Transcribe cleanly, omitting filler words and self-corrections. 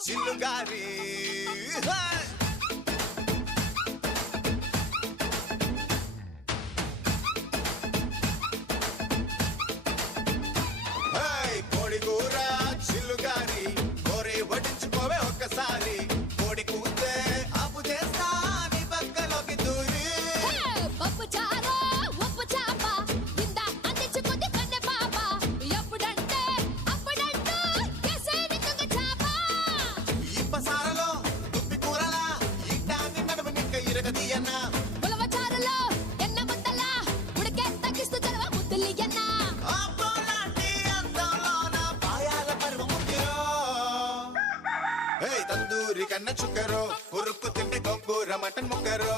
చిల్లుగారి కోడి కూర చిల్లుగారి కోరి వడ్డించుకోవే ఒక్కసారి కోడి కూతే అప్పు చేస్తా నీ పక్కలోకి దూరి పప్పు చారు ఉప్పు చాప ఇందా అందించుకుంది కన్నె పాప ఎప్పుడంటే అప్పుడంటూ కేసేది తుంగ చాప ఇప్పసారలో దుప్పి కూరలా ఇట్టాన్ని నడుము నిక్క ఇరగదీయన్నా ఉలవ చారులో ఎన్న ముద్దల ఉడికే తగ్గిస్తూ చరవ ముద్దులియన్నా తందూరి కన్న చుక్కరో ఉరుక్కు తింటే గొంగూర మటన్ ముక్కరో